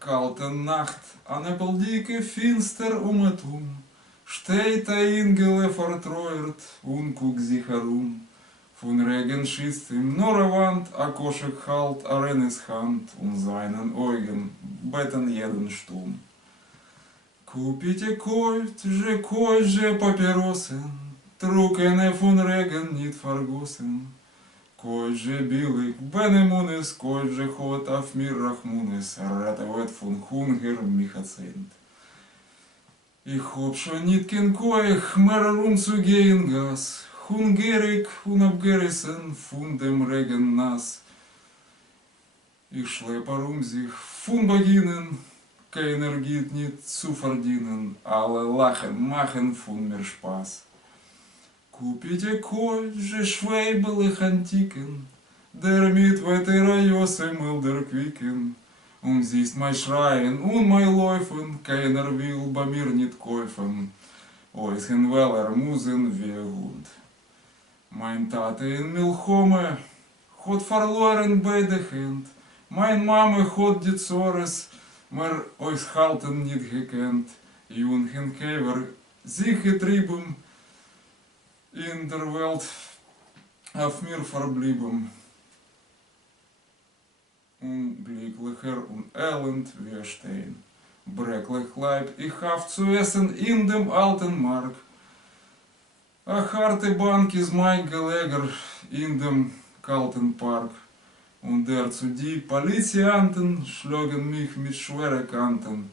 Kalte Nacht, eine dicke Finster steht ein Engel vertreuert und guckt sich herum. Von Regen schießt im Norrwand, a Koschek halt Arenes Hand, seinen Augen beten jeden Sturm. Купите кой же папиросы, трукене von Regen nicht vergossen. Кой же billig Benemunes, кой же hot auf mir Rachmunes, rettet von Hunger mich Hyazinth. Ich hab schon nicht kein Koich mehr rumzugehen Gas, hungrig und abgerissen von dem Regen nass. Ich schleppe sich von Beginn, keiner geht nicht zu verdienen, alle lachen, machen von mir Spaß. Купите кой-же schwäbelich Antiken, der mit weiterer Josse milder quicken. Siehst mein Schreien und mein Läufen, keiner will bei mir nicht kaufen. Euchen Weller musen wie Hund. Mein Tate in Milchome hat verloren beide Hände. Mein Mama hat die Zores, mer euch halten nicht gekannt. Jungen Hever sich getrieben, in der Welt auf mir verblieben. Unglücklicher und elend wir stehen. Brecklich Leib, ich hab zu essen in dem alten Mark. A harte Bank ist mein Geleger in dem kalten Park. Und dazu die Polizianten schlagen mich mit schweren Kanten.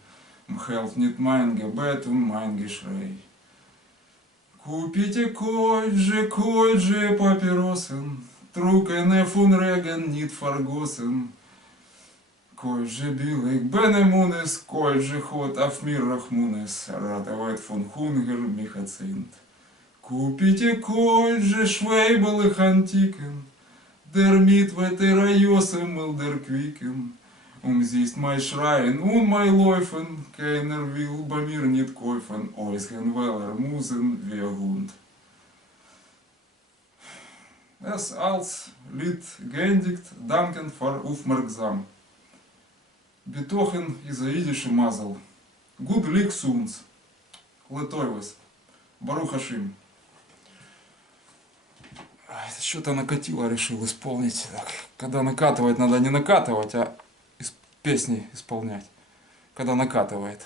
Hilft nicht mein Gebet und mein Geschrei. Купите кой-же Papyrosen, trukene von Regen nicht vergossen. Кой-же billig Benemunes, кой-же hot auf mir Rachmunes, rettet von Hunger mich Hyazinth. Купите кой-же schwäbelich Antiken, der mit weiterer Josse milder quicken. Siehst mein Schreien und mein Läufen, keiner will bei mir nicht kaufen, euchen Weller musen wie Hund. Es als Lied geendigt, danken für aufmerksam. Betochen ist ein jüdischer Masel. Gut Glück zu uns. Летойвес. Барух Хашим. Что-то накатило, решил исполнить. Так, когда накатывать, надо не накатывать, а песни исполнять, когда накатывает.